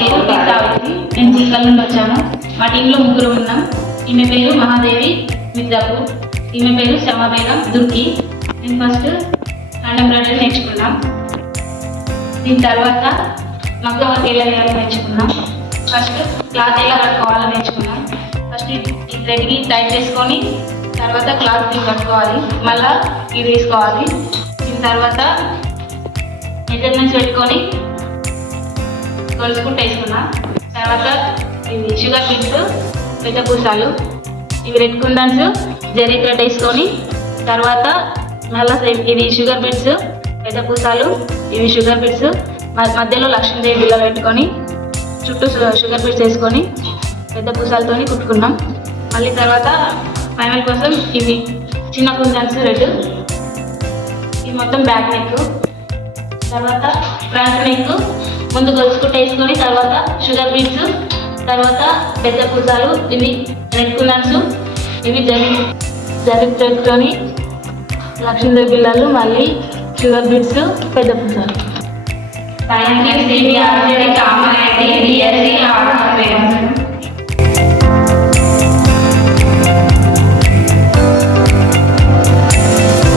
పేరు టి సావిత్రి. నేను చిక్కల నుండి వచ్చాను. మా టీంలో ముగ్గురు ఉన్నాం. ఈమె పేరు మహాదేవి మిర్జాపూర్, ఈమె పేరు శ్యామబేగం దుర్కి. నేను ఫస్ట్ హ్యాండ్ ఎంబ్రాయిడరీ నేర్చుకున్నాం. దీని తర్వాత మగ్గ వర్క్ ఎలా వేయాలో నేర్చుకున్నాం. ఫస్ట్ క్లాత్ ఎలా కట్టుకోవాలో నేర్చుకున్నాం. ఫస్ట్ ఈ థ్రెడ్కి టైట్ చేసుకొని తర్వాత క్లాత్ని కట్టుకోవాలి, మళ్ళీ ఇది వేసుకోవాలి. దీని తర్వాత మెజర్మెంట్స్ పెట్టుకొని గొలుసుకుంటూ వేసుకున్నా. తర్వాత ఇవి షుగర్ బీట్స్, పెద్ద పూసాలు, ఇవి రెడ్ కుందన్స్ జరీ థ్రెడ్ వేసుకొని తర్వాత మళ్ళీ ఇది షుగర్ బీట్స్, పెద్ద పూసాలు, ఇవి షుగర్ బీట్స్ మధ్యలో లక్ష్మీదేవి బిల్ల పెట్టుకొని చుట్టూ షుగర్ బీట్స్ వేసుకొని పెద్ద పూసాలతో కుట్టుకున్నాం. మళ్ళీ తర్వాత ఫైనల్ కోసం ఇవి చిన్న కుందన్స్ రెడ్, ఇది మొత్తం బ్యాక్ నెక్, తర్వాత ఫ్రంట్ నెక్ ముందు గొలుసుకుంటూ వేసుకొని తర్వాత షుగర్ బీట్స్, తర్వాత పెద్ద పూసాలు, ఇవి రెడ్ కుందన్స్, ఇవి జరి పెట్టుకొని లక్ష్మీదేవి బిళ్ళలు, మళ్ళీ షుగర్ బీట్స్, పెద్ద పూసాలు. Thank you.